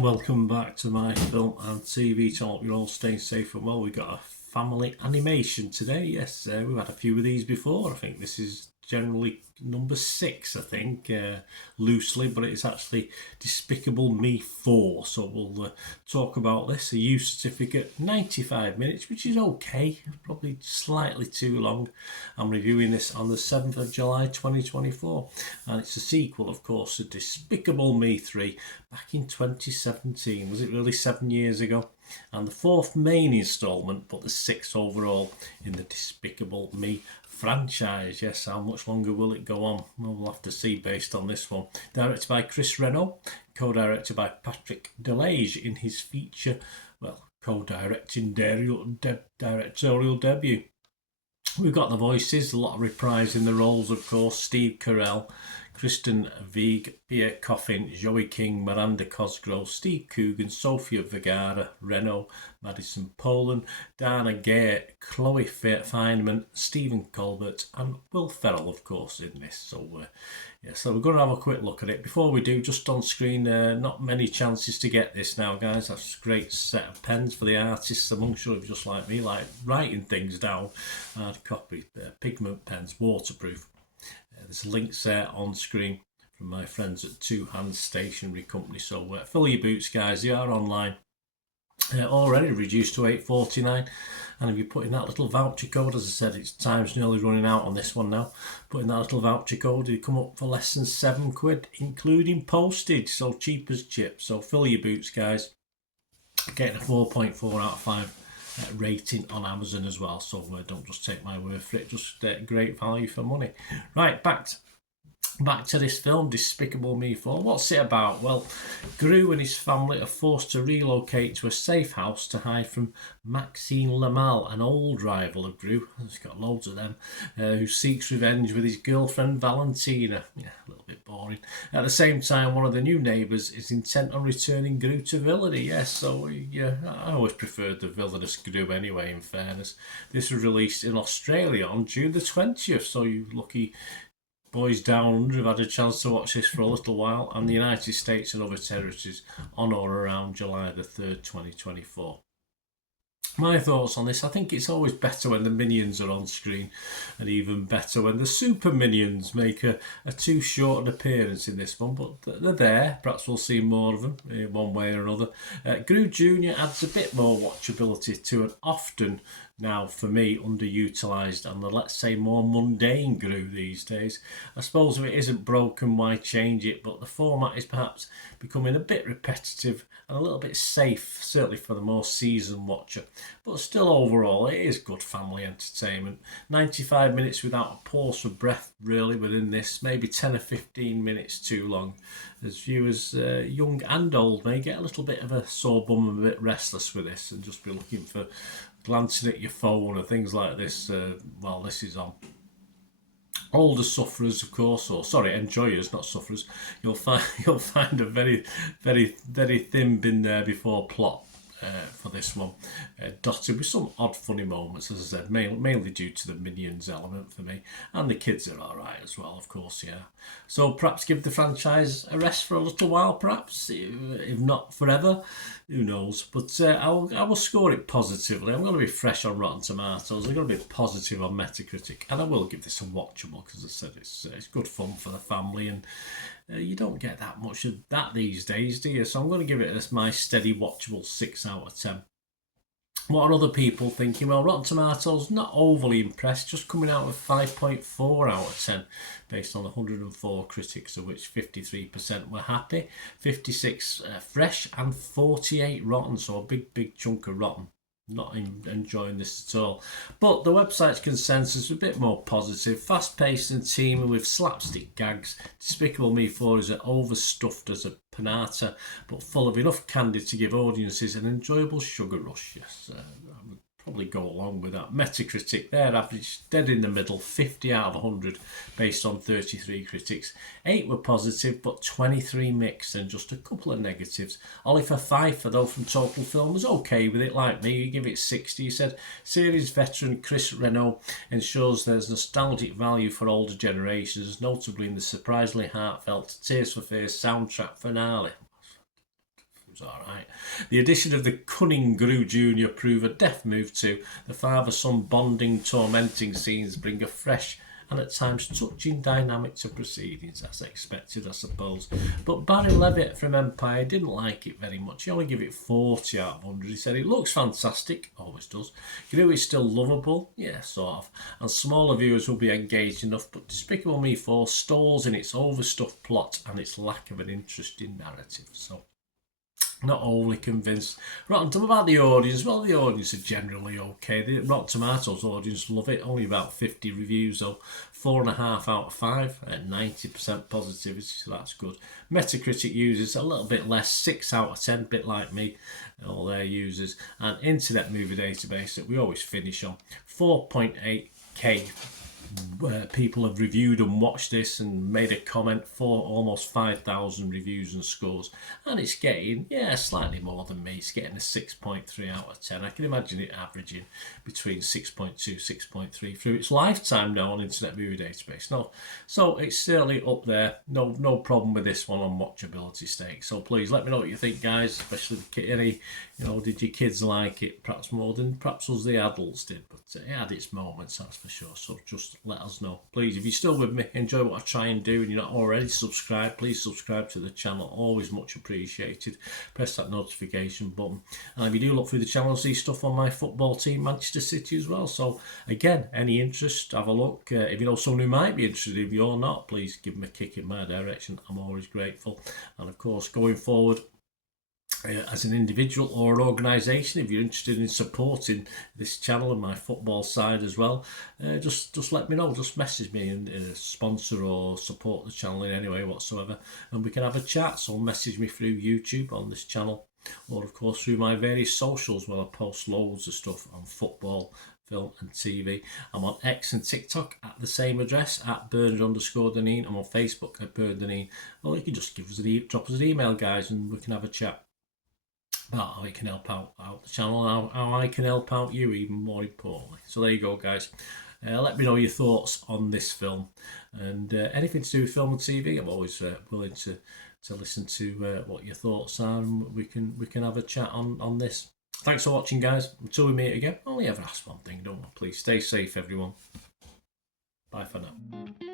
Welcome back to my film and TV talk. You're all staying safe and well. We've got a family animation today. Yes, we've had a few of these before. I think this is generally number 6, I think, loosely, but it's actually Despicable Me 4. So we'll talk about this. A use certificate, 95 minutes, which is okay, probably slightly too long. I'm reviewing this on the 7th of July 2024, and it's a sequel, of course, to Despicable Me 3 back in 2017. Was it really 7 years ago? And the 4th main instalment, but the 6th overall in the Despicable Me franchise. Yes, how much longer will it go on? Well, we'll have to see based on this one. Directed by Chris Renault, co-directed by Patrick Delage in his feature, co-directing directorial debut. We've got the voices, a lot of reprising the roles, of course. Steve Carell, Kristen Wiig, Pierre Coffin, Joey King, Miranda Cosgrove, Steve Coogan, Sofia Vergara, Renault, Madison Poland, Dana Gay, Chloe Feynman, Stephen Colbert, and Will Ferrell, of course, in this. So we're going to have a quick look at it. Before we do, just on screen, not many chances to get this now, guys. That's a great set of pens for the artists amongst you, just like me, like writing things down. Hard copy, pigment pens, waterproof. There's links there on screen from my friends at Two Hands Stationery Company. So fill your boots, guys. They are online. Already reduced to $8.49, and if you put in that little voucher code, as I said, it's time's nearly running out on this one now. Put in that little voucher code, you come up for less than £7, including postage. So cheap as chips. So fill your boots, guys. Getting a 4.4 out of 5 rating on Amazon as well. So don't just take my word for it. Just great value for money. Right, back to this film, Despicable Me 4. What's it about? Well, Gru and his family are forced to relocate to a safe house to hide from Maxine Lamal, an old rival of Gru. He's got loads of them, who seeks revenge with his girlfriend Valentina. Yeah, a little bit boring. At the same time, one of the new neighbours is intent on returning Gru to villainy. Yes, so I always preferred the villainous Gru anyway, in fairness. This was released in Australia on June the 20th, so you lucky boys down under have had a chance to watch this for a little while, and the United States and other territories on or around July the 3rd, 2024. My thoughts on this: I think it's always better when the minions are on screen, and even better when the super minions make a too short an appearance in this one, but they're there. Perhaps we'll see more of them in one way or another. Gru Jr. adds a bit more watchability to an often, now for me, underutilised and let's say more mundane Gru these days. I suppose if it isn't broken, why change it? But the format is perhaps becoming a bit repetitive and a little bit safe, certainly for the more seasoned watcher. But still, overall, it is good family entertainment. 95 minutes without a pause for breath, really, within this. Maybe 10 or 15 minutes too long, as viewers, young and old, may get a little bit of a sore bum and a bit restless with this and just be looking for glancing at your phone or things like this while this is on. Older sufferers, of course, or sorry, enjoyers, not sufferers, you'll find a very, very, very thin been there before plot for this one, dotted with some odd funny moments, as I said, mainly due to the minions element for me, and the kids are alright as well, of course. Yeah, so perhaps give the franchise a rest for a little while, perhaps, if not forever, who knows. But I will score it positively. I'm going to be fresh on Rotten Tomatoes, I'm going to be positive on Metacritic, and I will give this a watchable, because I said it's good fun for the family, and you don't get that much of that these days, do you? So I'm going to give it my steady watchable 6 out of 10. What are other people thinking? Well, Rotten Tomatoes, not overly impressed, just coming out with 5.4 out of 10 based on 104 critics, of which 53% were happy, 56 fresh, and 48 rotten, so a big chunk of rotten. Not enjoying this at all. But the website's consensus is a bit more positive. Fast-paced and teeming with slapstick gags. Despicable Me 4 is overstuffed as a panata, but full of enough candy to give audiences an enjoyable sugar rush. Yes, I would probably go along with that. Metacritic, their average dead in the middle, 50 out of 100 based on 33 critics. 8 were positive, but 23 mixed and just a couple of negatives. Oliver Pfeiffer, though, from Total Film, was okay with it, like me. He gave it 60. He said, series veteran Chris Renault ensures there's nostalgic value for older generations, notably in the surprisingly heartfelt Tears for Fears soundtrack finale. Alright. The addition of the cunning Gru Jr. prove a deft move too. The father-son bonding, tormenting scenes bring a fresh and at times touching dynamic to proceedings, as expected, I suppose. But Barry Levitt from Empire didn't like it very much. He only gave it 40 out of 100. He said it looks fantastic, always does. Gru is still lovable, yeah, sort of. And smaller viewers will be engaged enough, but Despicable Me 4 stalls in its overstuffed plot and its lack of an interesting narrative. So, not overly convinced. Rotten about the audience. Well, the audience are generally okay. The Rotten Tomatoes audience love it. Only about 50 reviews, though. 4.5 out of 5 at 90% positivity, so that's good. Metacritic users a little bit less, 6 out of 10, bit like me, all their users. And Internet Movie Database that we always finish on, 4.8k. People have reviewed and watched this and made a comment for almost 5,000 reviews and scores, and it's getting slightly more than me. It's getting a 6.3 out of 10. I can imagine it averaging between 6.2 6.3 through its lifetime now on Internet Movie Database. No, so it's certainly up there. No problem with this one on watchability stakes. So please let me know what you think, guys, especially any, did your kids like it perhaps more than perhaps us the adults did, but it had its moments, that's for sure. So just let us know, please. If you're still with me, enjoy what I try and do, and you're not already subscribed, please subscribe to the channel. Always much appreciated. Press that notification button, and if you do look through the channel, see stuff on my football team, Manchester City, as well. So again, any interest, have a look. If you know someone who might be interested, if you're not, please give them a kick in my direction. I'm always grateful. And of course, going forward, as an individual or an organisation, if you're interested in supporting this channel and my football side as well, just let me know. Just message me and sponsor or support the channel in any way whatsoever, and we can have a chat. So message me through YouTube on this channel, or of course through my various socials where I post loads of stuff on football, film and TV. I'm on X and TikTok at the same address, at Bernard_Deneen. I'm on Facebook at Bernard. Well, you can just drop us an email, guys, and we can have a chat about how it can help out the channel, and how I can help out you, even more importantly. So there you go, guys. Let me know your thoughts on this film, and anything to do with film and TV. I'm always willing to listen to what your thoughts are, and we can have a chat on this. Thanks for watching, guys. Until we meet again, only ever ask one thing, don't we? Please stay safe, everyone. Bye for now.